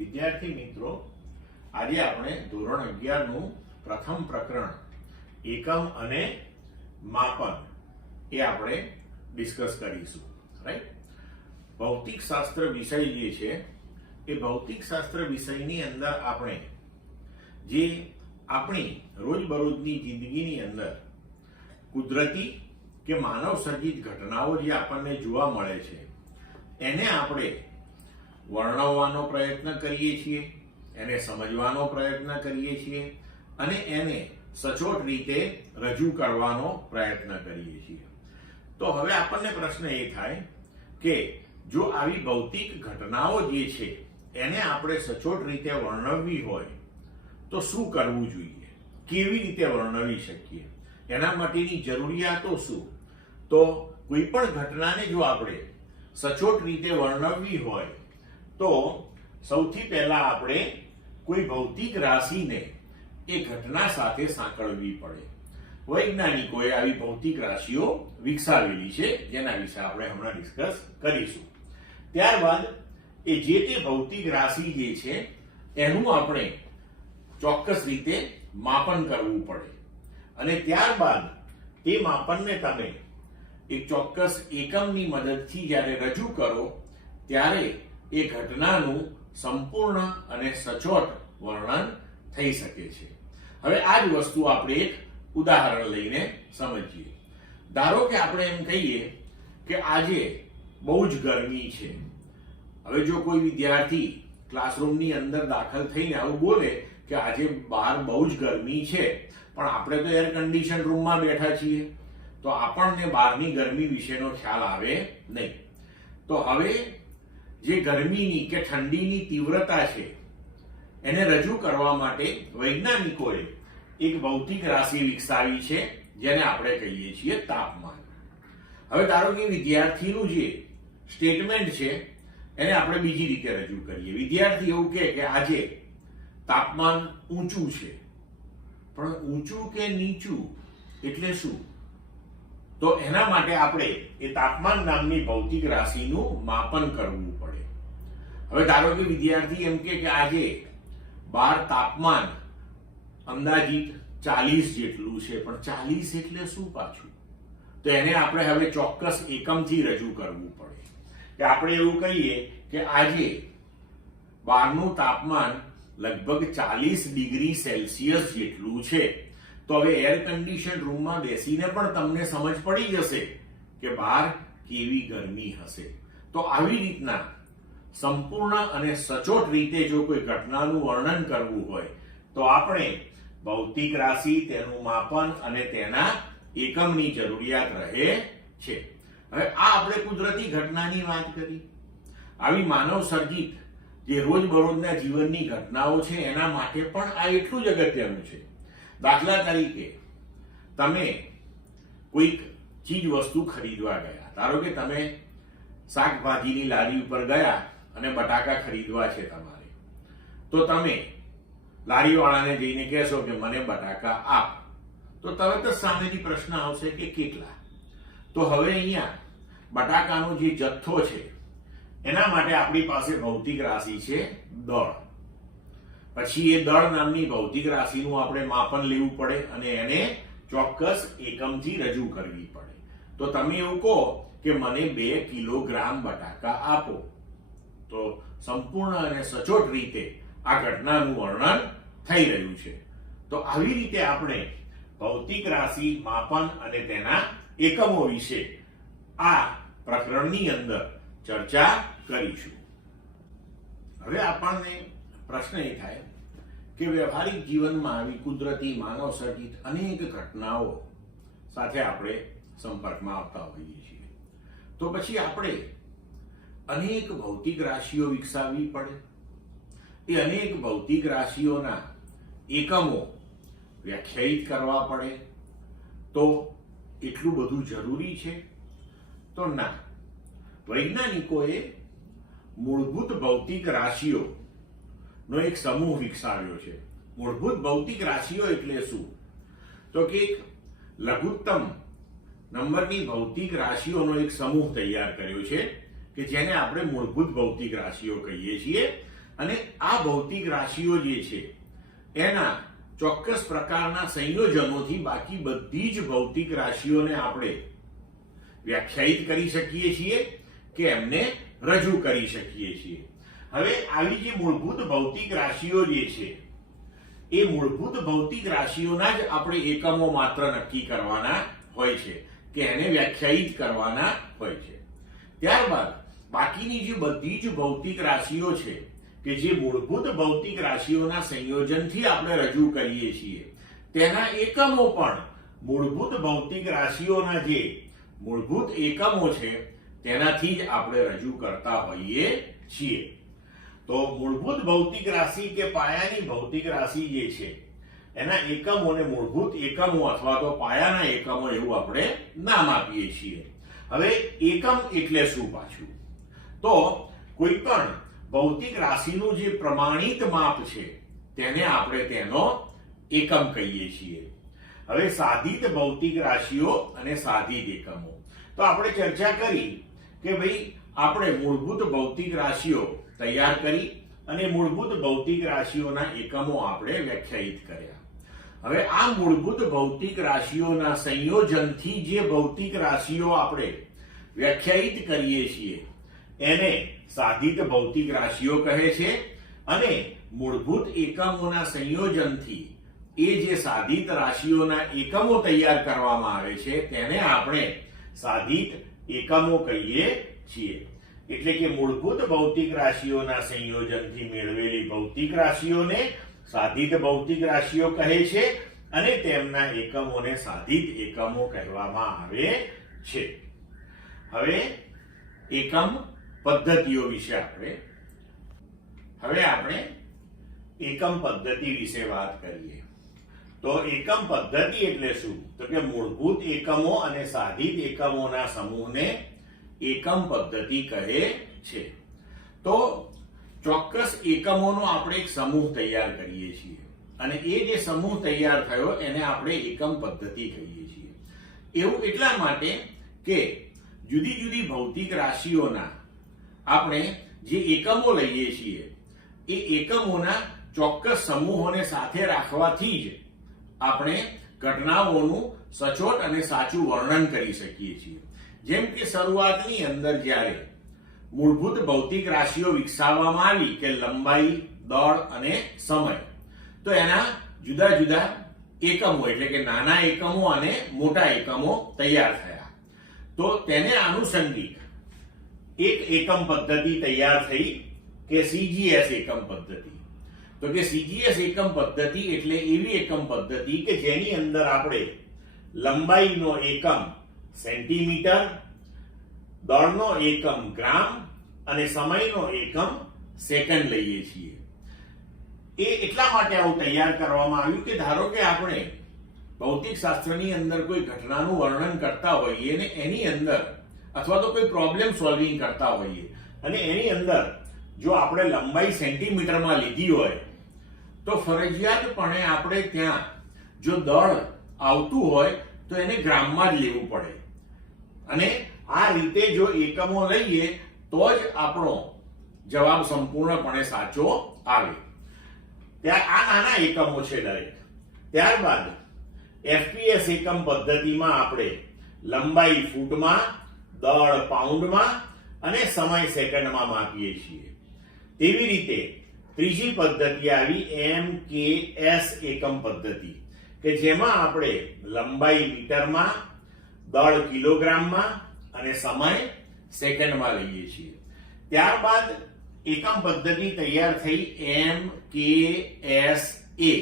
વિદ્યાર્થી મિત્રો, આજે આપણે ધોરણ 11 નું પ્રથમ પ્રકરણ એકમ અને માપન એ આપણે ડિસ્કસ કરીશું. રાઈટ? ભૌતિક શાસ્ત્ર વિષય જે છે એ ભૌતિક શાસ્ત્ર વિષયની અંદર આપણે જે આપણી રોજબરોજની જિંદગીની અંદર કુદરતી કે માનવ સર્જિત ઘટનાઓ જે આપણને જોવા મળે છે એને આપણે વર્ણવવાનો પ્રયત્ન કરીએ છીએ, એને સમજવાનો પ્રયત્ન કરીએ છીએ અને એને સચોટ રીતે રજૂ કરવાનો પ્રયત્ન કરીએ છીએ. તો હવે આપણને પ્રશ્ન એ થાય કે જો આવી ભૌતિક ઘટનાઓ જે છે એને આપણે સચોટ રીતે વર્ણવવી હોય તો શું કરવું જોઈએ, કેવી રીતે વર્ણવી શકીએ, એના માટેની જરૂરિયાતો શું? તો કોઈ પણ ઘટનાને જો આપણે સચોટ રીતે વર્ણવવી હોય તો સૌથી પહેલા આપણે કોઈ ભૌતિક રાશિને એ ઘટના સાથે સાંકળવી પડે. વૈજ્ઞાનિકોએ આવી ભૌતિક રાશિઓ વિકસાવેલી છે, જેના વિશે આપણે હમણાં ડિસ્કસ કરીશું. ત્યારબાદ એ જે તે ભૌતિક રાશિ જે છે એનું આપણે ચોક્કસ રીતે માપન કરવું પડે અને ત્યારબાદ તે માપનને તમે એક ચોક્કસ એકમની મદદથી જ્યારે રજૂ કરો ત્યારે એ ઘટનાનું સંપૂર્ણ અને સચોટ વર્ણન થઈ શકે છે. હવે આ જ વસ્તુ આપણે એક ઉદાહરણ લઈને સમજીએ. ધારો કે આપણે એમ કહીએ કે આજે બહુ જ ગરમી છે. હવે જો કોઈ વિદ્યાર્થી ક્લાસરૂમની અંદર દાખલ થઈને આવું બોલે કે આજે બહાર બહુ જ ગરમી છે, પણ આપણે તો એર કન્ડિશન રૂમમાં બેઠા છીએ, તો આપણને બહારની ગરમી વિશેનો ખ્યાલ આવે નહીં. તો હવે જે ગરમીની કે ઠંડીની તીવ્રતા છે એને રજૂ કરવા માટે વૈજ્ઞાનિકોએ એક ભૌતિક રાશિ વિકસાવી છે, જેને આપણે કહીએ છીએ તાપમાન. હવે ધારો કે વિદ્યાર્થીનું જે સ્ટેટમેન્ટ છે એને આપણે બીજી રીતે રજૂ કરીએ. વિદ્યાર્થી એવું કહે કે આજે તાપમાન ઊંચું છે, પણ ઊંચું કે નીચું એટલે શું? તો એના માટે આપણે એ તાપમાન નામની ભૌતિક રાશિનું માપન કરવું પડે. હવે ધારો કે વિદ્યાર્થી એમ કે આજે બહાર તાપમાન અંદાજિત 40 જેટલું છે, પણ 40 એટલે શું પાછું? તો એને આપણે હવે ચોક્કસ એકમથી રજૂ કરવું પડે કે આપણે એવું કહીએ કે આજે બહારનું તાપમાન લગભગ 40 ડિગ્રી સેલ્સિયસ જેટલું છે. તો હવે એર કન્ડિશન રૂમમાં બેસીને પણ તમને સમજ પડી જશે કે બહાર કેવી ગરમી હશે. તો આવી રીતના સંપૂર્ણ અને સચોટ રીતે જો કોઈ ઘટનાનું વર્ણન કરવું હોય તો આપણે ભૌતિક રાશિ, તેનું માપન અને તેના એકમની જરૂરિયાત રહે છે. હવે આ આપણે કુદરતી ઘટનાની વાત કરી. આવી માનવ સર્જિત જે રોજબરોજના જીવનની ઘટનાઓ છે એના માટે પણ આ એટલું જ અગત્યનું છે. દાખલા તરીકે તમે કોઈક ચીજ વસ્તુ ખરીદવા ગયા. ધારો કે તમે શાકભાજીની લારી ઉપર ગયા અને બટાકા ખરીદવા છે તમારે, તો તમે લારીવાળાને જઈને કહેશો કે મને બટાકા આપ, તો તરત જ સામેથી પ્રશ્ન આવશે કે કેટલા? તો હવે અહીંયા બટાકાનો જે જથ્થો છે એના માટે આપણી પાસે ભૌતિક રાશિ છે દળ. પછી એ દળ નામની ભૌતિક રાશિનું આપણે માપન લેવું પડે અને એને ચોક્કસ એકમથી રજૂ કરવી પડે. તો તમે એવું કહો કે મને 2 કિલોગ્રામ બટાકા આપો, તો સંપૂર્ણ અને સચોટ રીતે આ ઘટનાનું વર્ણન થઈ રહ્યું છે. તો આવી રીતે આપણે ભૌતિક રાશિ, માપન અને તેના એકમો વિશે આ પ્રકરણની અંદર ચર્ચા કરીશું. હવે આપણને પ્રશ્ન એ થાય કે વ્યવહારિક જીવનમાં આવી કુદરતી માનવ સર્જિત અનેક ઘટનાઓ સાથે આપણે સંપર્કમાં આવતા હોઈએ છીએ, તો પછી આપણે અનેક ભૌતિક રાશિઓ વિકસાવવી પડે. એ અનેક ભૌતિક રાશિઓના એકમો વ્યાખ્યાયિત કરવા પડે. તો એટલું બધું જરૂરી છે? તો ના. વૈજ્ઞાનિકોએ મૂળભૂત ભૌતિક રાશિઓ નો એક સમૂહ વિકસાવ્યો છે. મૂળભૂત ભૌતિક રાશિઓ એટલે શું? તો કે એક લઘુત્તમ નંબરની ભૌતિક રાશિઓનો એક સમૂહ તૈયાર કર્યો છે કે જેને આપણે મૂળભૂત ભૌતિક રાશિઓ કહીએ છીએ અને આ ભૌતિક રાશિઓ જે છે એના ચોક્કસ પ્રકારના સંયોજનોથી બાકી બધી જ ભૌતિક રાશિઓને આપણે વ્યાખ્યાયિત કરી શકીએ છીએ કે એમને રજૂ કરી શકીએ છીએ. હવે આવી જે મૂળભૂત ભૌતિક રાશિઓ જે છે એ મૂળભૂત ભૌતિક રાશિઓના જ આપણે એકમો માત્ર નક્કી કરવાના હોય છે કે એને વ્યાખ્યાયિત કરવાના હોય છે. ત્યારબાદ બાકીની જે બધી જ ભૌતિક રાશિઓ છે કે જે મૂળભૂત ભૌતિક રાશિઓના સંયોજનથી આપણે રજૂ કરીએ છીએ તેના એકમો પણ મૂળભૂત ભૌતિક રાશિઓના જે મૂળભૂત એકમો છે તેનાથી જ આપણે રજૂ કરતા હોઈએ છીએ. તો મૂળભૂત ભૌતિક રાશિ કે પાયાની ભૌતિક રાશિ જે છે એના એકમોને મૂળભૂત એકમો અથવા તો પાયાના એકમો એવું આપણે નામ આપીએ છીએ. હવે એકમ એટલે શું પાછું? તો કોઈ પણ ભૌતિક રાશિનું જે પ્રમાણિત માપ છે તેને આપણે તેનો એકમ કહીએ છીએ. હવે સાધિત ભૌતિક રાશિઓ અને સાધિત એકમો. તો આપણે ચર્ચા કરી કે ભાઈ આપણે મૂળભૂત ભૌતિક રાશિઓ તૈયાર કરી અને મૂળભૂત ભૌતિક રાશિઓના એકમો આપણે વ્યાખ્યાયિત કર્યા. હવે આ મૂળભૂત ભૌતિક રાશિઓના સંયોજનથી જે ભૌતિક રાશિઓ આપણે વ્યાખ્યાયિત કરીએ છીએ એને સાધિત ભૌતિક રાશિઓ કહે છે અને મૂળભૂત એકમોના સંયોજનથી એ જે સાધિત રાશિઓના એકમો તૈયાર કરવામાં આવે છે તેને આપણે સાધિત એકમો કહીએ છીએ. એટલે કે મૂળભૂત ભૌતિક રાશિઓના સંયોજનથી મેળવેલી ભૌતિક રાશિઓને સાધિત ભૌતિક રાશિઓ કહે છે અને તેમના એકમોને સાધિત એકમો કહેવામાં આવે છે. હવે એકમ પદ્ધતિઓ વિશે આપણે એકમ પદ્ધતિ વિશે વાત કરીએ. તો એકમ પદ્ધતિ એટલે શું? તો કે મૂળભૂત એકમો અને સાધિત એકમોના સમૂહને એકમ પદ્ધતિ કહે છે. તો ચોક્કસ એકમોનો આપણે એક સમૂહ તૈયાર કરીએ છીએ અને એ જે સમૂહ તૈયાર થયો એને આપણે એકમ પદ્ધતિ કહીએ છીએ. એવું એટલા માટે કે જુદી જુદી ભૌતિક રાશિઓના આપણે જે એકમો લઈએ છીએ એ એકમોના ચોક્કસ સમૂહોને સાથે રાખવાથી જ આપણે ઘટનાઓનું સચોટ અને સાચું વર્ણન કરી શકીએ છીએ. જેમ કે શરૂઆતની અંદર જ્યારે મૂળભૂત ભૌતિક રાશિઓ વિકસાવવામાં આવી કે લંબાઈ, દળ અને સમય, તો એના જુદા જુદા એકમો એટલે કે નાના એકમો અને મોટા એકમો તૈયાર થયા. તો તેને આનુષંગિક એક એકમ પદ્ધતિ તૈયાર થઈ કે સીજીએસ એકમ પદ્ધતિ. તો કે સીજીએસ એકમ પદ્ધતિ એટલે એવી એકમ પદ્ધતિ કે જેની અંદર આપણે લંબાઈનો એકમ સેન્ટીમીટર, દળનો એકમ ગ્રામ અને સમયનો એકમ સેકન્ડ લઈએ છીએ. એ એટલા માટે આવું તૈયાર કરવામાં આવ્યું કે ધારો કે આપણે ભૌતિક શાસ્ત્રની અંદર કોઈ ઘટનાનું વર્ણન કરતા હોઈએ અને એની અંદર અથવા તો કોઈ પ્રોબ્લેમ સોલ્વિંગ કરતા હોઈએ અને એની અંદર જો આપણે લંબાઈ સેન્ટીમીટરમાં લીધી હોય તો ફરજિયાતપણે આપણે ત્યાં જો દળ આવતું હોય તો એને ગ્રામમાં જ લેવું પડે અને આ રીતે જો એકમો લઈએ તો જ આપણો જવાબ સંપૂર્ણપણે સાચો આવે. ત્યાં આ નાના એકમો છે દરેક. ત્યારબાદ એફપીએસ એકમ પદ્ધતિમાં આપણે લંબાઈ ફૂટમાં, દળ પાઉન્ડમાં અને સમય સેકન્ડમાં માપીએ છીએ. તેવી રીતે ત્રીજી પદ્ધતિ આવી એમકેએસ એકમ પદ્ધતિ કે જેમાં આપણે લંબાઈ મીટરમાં, દળ કિલોગ્રામમાં અને સમય સેકન્ડમાં લઈએ છીએ. ત્યારબાદ એકમ પદ્ધતિ તૈયાર થઈ MKSA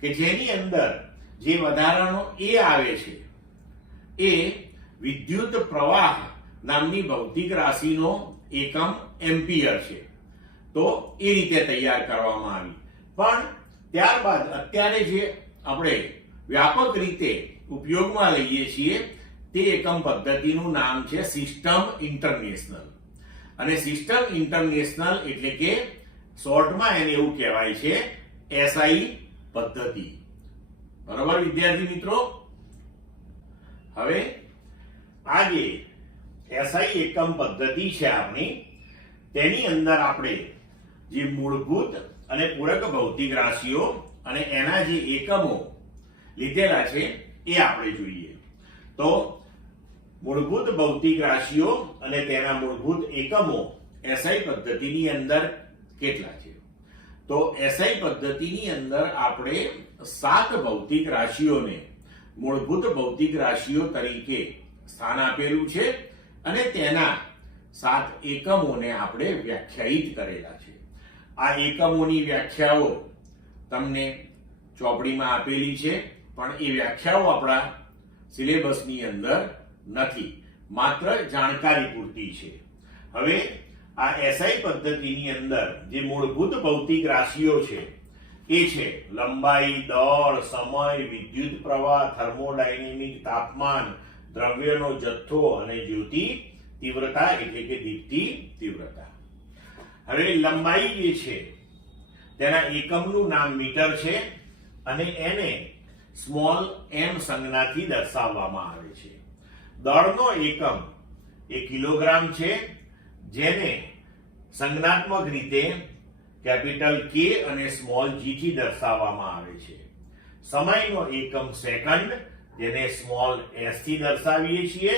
કે જેની અંદર જે વધારાનો એ આવે છે એ વિદ્યુત પ્રવાહ નામની ભૌતિક રાશિનો એકમ એમ્પિયર છે. તો એ રીતે તૈયાર કરવામાં આવી. પણ ત્યારબાદ અત્યારે જે આપણે વ્યાપક રીતે ઉપયોગમાં લઈએ છીએ તે એકમ પદ્ધતિનું નામ છે સિસ્ટમ ઇન્ટરનેશનલ. અને સિસ્ટમ ઇન્ટરનેશનલ એટલે કે શોર્ટમાં એને એવું કહેવાય છે SI પદ્ધતિ. બરાબર વિદ્યાર્થી મિત્રો? હવે આ જે SI એકમ પદ્ધતિ છે આપણી, તેની અંદર આપણે જે મૂળભૂત અને પૂરક ભૌતિક રાશિઓ અને એના જે એકમો લીધેલા છે એ આપણે જોઈએ. તો મૂળભૂત ભૌતિક રાશિઓ અને તેના મૂળભૂત એકમો એસઆઈ પદ્ધતિની અંદર કેટલા છે? તો એસઆઈ પદ્ધતિની અંદર આપણે 7 ભૌતિક રાશિઓને મૂળભૂત ભૌતિક રાશિઓ તરીકે સ્થાન આપેલું છે અને તેના 7 એકમોને આપણે વ્યાખ્યાયિત કરેલા છે. આ એકમોની વ્યાખ્યાઓ તમને ચોપડીમાં આપેલી છે, પણ એ વ્યાખ્યાઓ આપણા સિલેબસની અંદર નથી, માત્ર જાણકારી પૂરતી છે. હવે આ એસઆઈ પદ્ધતિની અંદર જે મૂળભૂત ભૌતિક રાશિઓ છે એ છે લંબાઈ, દળ, સમય, વિદ્યુત પ્રવાહ, થર્મોડાયનેમિક, તાપમાન, દ્રવ્યનો જથ્થો અને જ્યોતિ તીવ્રતા એટલે કે દીપ્તિ તીવ્રતા. હવે લંબાઈ જે છે તેના એકમનું નામ મીટર છે અને એને સ્મોલ m સંજ્ઞાથી દર્શાવવામાં આવે છે. દળનો એકમ એ કિલોગ્રામ છે, જેને સંજ્ઞાત્મક રીતે કેપિટલ K અને સ્મોલ g થી દર્શાવવામાં આવે છે. સમયનો એકમ સેકન્ડ, જેને સ્મોલ s થી દર્શાવીએ છીએ.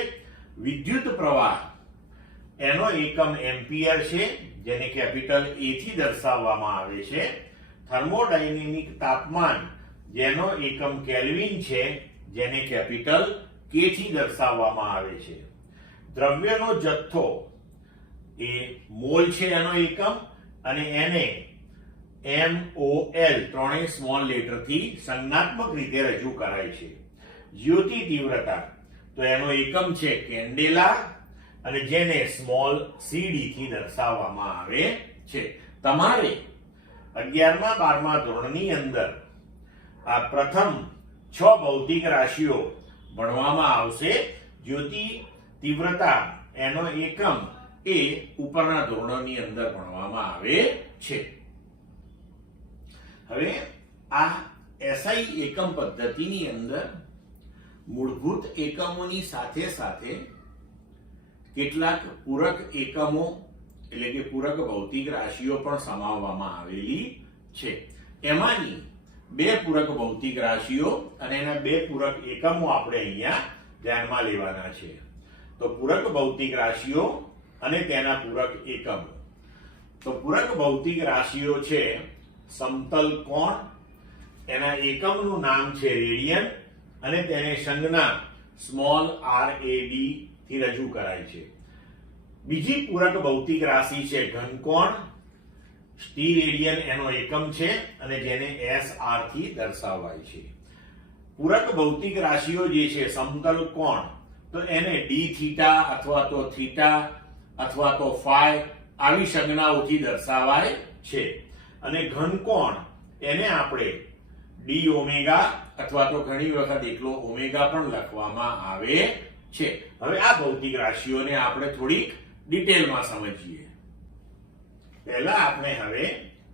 વિદ્યુત પ્રવાહ એનો એકમ એમ્પિયર છે, જેને કેપિટલ A થી દર્શાવવામાં આવે છે. થર્મોડાયનેમિક તાપમાન જેનો એકમ કેલ્વિન છે, જેને કેપિટલ K થી દર્શાવવામાં આવે છે. દ્રવ્યનો જથ્થો એ મોલ છે એનો એકમ, અને એને MOL ત્રણેય સ્મોલ લેટરથી સંજ્ઞાત્મક રીતે રજૂ કરાય છે. જ્યોતિ તીવ્રતા તો એનો એકમ છે કેન્ડેલા, અને જેને સ્મોલ cd થી દર્શાવવામાં આવે છે. તમારે 11મા 12મા ધોરણની અંદર આ પ્રથમ 6 ભૌતિક રાશિઓ ભણવામાં આવશે. જ્યોતિ તીવ્રતા એનો એકમ એ ઉપરના ધોરણોની અંદર ભણવામાં આવે છે. હવે આ એસઆઈ એકમ પદ્ધતિની અંદર મૂળભૂત એકમોની સાથે સાથે કેટલાક પૂરક એકમો એટલે કે પૂરક ભૌતિક રાશિઓ પણ સમાવવામાં આવેલી છે. એમાંની 2 પૂરક ભૌતિક રાશિઓ અને એના 2 પૂરક એકમો આપણે અહીંયા ધ્યાનમાં લેવાના છે. તો પૂરક ભૌતિક રાશિઓ અને તેના પૂરક એકમો. તો પૂરક ભૌતિક રાશિઓ છે સમતલ કોણ, એના એકમનું નામ છે રેડિયન, અને તેને સંજ્ઞા સ્મોલ rad થી રજૂ કરાય છે. બીજી પૂરક ભૌતિક રાશિ છે ઘનકોણ. સ્ટીરેડિયન એનો એકમ છે અને જેને SR થી દર્શાવાય છે. પૂરક ભૌતિક રાશિઓ જે છે સમતલ કોણ, તો એને d થીટા અથવા તો થીટા અથવા તો ફાઈ આવી સંજ્ઞાઓથી દર્શાવાય છે. અને ઘનકોણ એને આપણે d ઓમેગા અથવા તો ઘણી વખત એકલો ઓમેગા પણ લખવામાં આવે છે. હવે આ ભૌતિક રાશિઓને આપણે થોડીક ડિટેલમાં સમજીએ. પહેલા આપણે હવે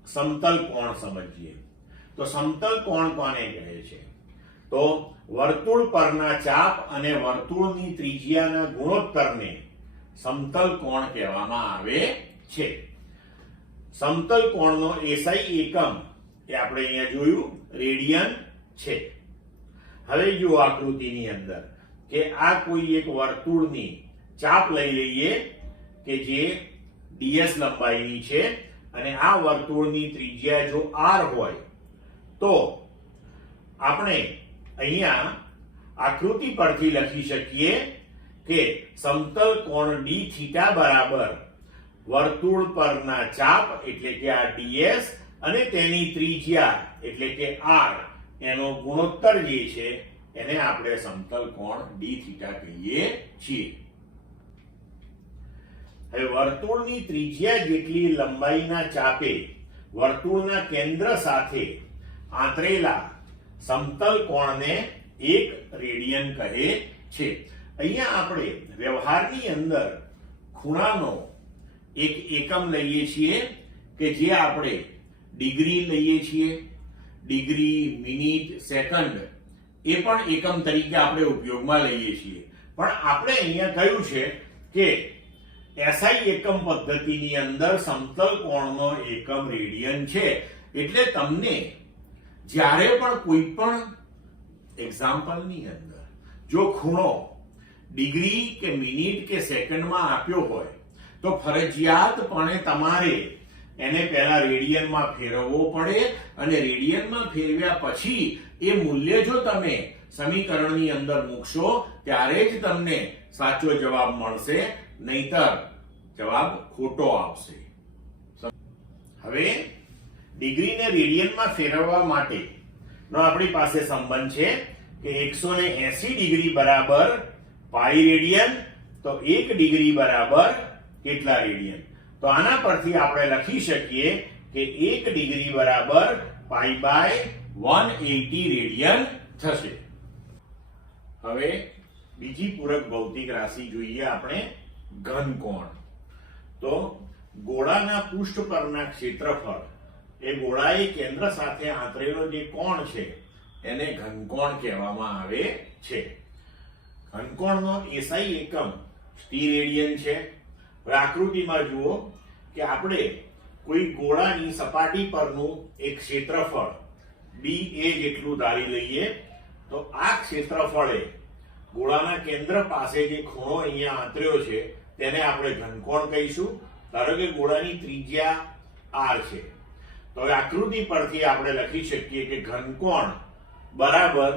સમતલ કોણ સમજીએ. તો સમતલ કોણ કોને કહે છે? તો વર્તુળ પરના ચાપ અને વર્તુળની ત્રિજ્યાના ગુણોત્તરને સમતલ કોણ કહેવામાં આવે છે. સમતલ કોણનો એસઆઈ એકમ એ આપણે અહીંયા જોયું રેડિયન છે. હવે જો આકૃતિની અંદર કે આ કોઈ એક વર્તુળની ચાપ લઈ લઈએ કે જે ds લંબાઈની છે, અને આ વર્તુળની ત્રિજ્યા જો r હોય તો આપણે અહીંયા આકૃતિ પરથી લખી શકીએ કે સમતલ કોણ d થીટા બરાબર વર્તુળ પરના ચાપ એટલે કે આ ds અને તેની ત્રિજ્યા એટલે કે r એનો ગુણોત્તર જે છે એને આપણે સમતલ કોણ d થીટા કહીએ છીએ. હવે વર્તુળની ત્રિજ્યા જેટલી લંબાઈના ચાપે વર્તુળના કેન્દ્ર સાથે આંતરેલા સમતલ કોણને 1 રેડિયન કહે છે. અહીંયા આપણે વ્યવહારની અંદર ખૂણાનો એક એકમ લઈએ છીએ કે જે આપણે ડિગ્રી લઈએ છીએ. ડિગ્રી, મિનિટ, સેકન્ડ એ પણ એકમ તરીકે આપણે ઉપયોગમાં લઈએ છીએ. પણ આપણે અહીંયા કહ્યું છે કે એસઆઈ એકમ પદ્ધતિની અંદર સમતલ કોણનો એકમ રેડિયન છે. એટલે તમને જ્યારે પણ કોઈ પણ એક્ઝામ્પલની અંદર જો ખૂણો ડિગ્રી કે મિનિટ કે સેકન્ડમાં આપ્યો હોય તો ફરજિયાતપણે તમારે એને પહેલા રેડિયનમાં ફેરવવો પડે અને રેડિયનમાં ફેરવ્યા પછી એ મૂલ્ય જો તમે સમીકરણની અંદર મૂકશો ત્યારે જ તમને સાચો જવાબ મળશે, નહીતર જવાબ ખોટો આવશે. હવે ડિગ્રીને રેડિયનમાં ફેરવવા માટે નો આપણી પાસે સંબંધ છે કે 180 ડિગ્રી બરાબર પાઈ રેડિયન, તો 1 ડિગ્રી બરાબર કેટલા રેડિયન? તો આના પરથી આપણે લખી શકીએ કે 1 ડિગ્રી બરાબર પાઈ બાય 180 રેડિયન થશે. હવે બીજી પૂરક ભૌતિક રાશિ જોઈએ આપણે, ઘનકોણ. તો ગોળાના પૃષ્ઠ પરના ક્ષેત્રફળ એ ગોળાએ કેન્દ્ર સાથે આંતરેલો જે કોણ છે એને ઘનકોણ કહેવામાં આવે છે. ઘનકોણનો એસઆઈ એકમ સ્ટીરેડિયન છે. હવે આકૃતિમાં જુઓ કે આપણે કોઈ ગોળાની સપાટી પરનું એક ક્ષેત્રફળ BA જેટલું ધારી લઈએ તો આ ક્ષેત્રફળે ગોળાના કેન્દ્ર પાસે જે ખૂણો અહીંયા આંતર્યો છે તેને આપણે ઘનકોણ કહીશું. ધારો કે ગોળાની ત્રિજ્યા R છે, તો હવે આકૃતિ પરથી આપણે લખી શકીએ કે ઘનકોણ બરાબર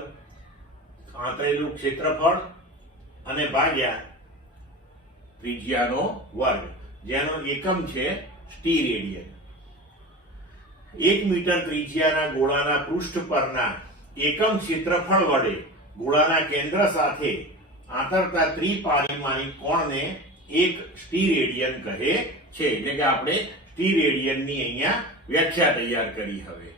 આંતરેલું ક્ષેત્રફળ અને ભાગ્યા ત્રિજ્યાનો વર્ગ, જેનો એકમ છે સ્ટીરેડિયન. 1 મીટર ત્રિજ્યાના ગોળાના પૃષ્ઠ પરના એકમ ક્ષેત્રફળ વડે ગોળાના કેન્દ્ર સાથે આંતરતા ત્રિપારિમાણિક કોણને એક સ્ટીરેડિયન કહે છે. એટલે કે આપણે સ્ટીરેડિયનની અહીંયા વ્યાખ્યા તૈયાર કરી. હવે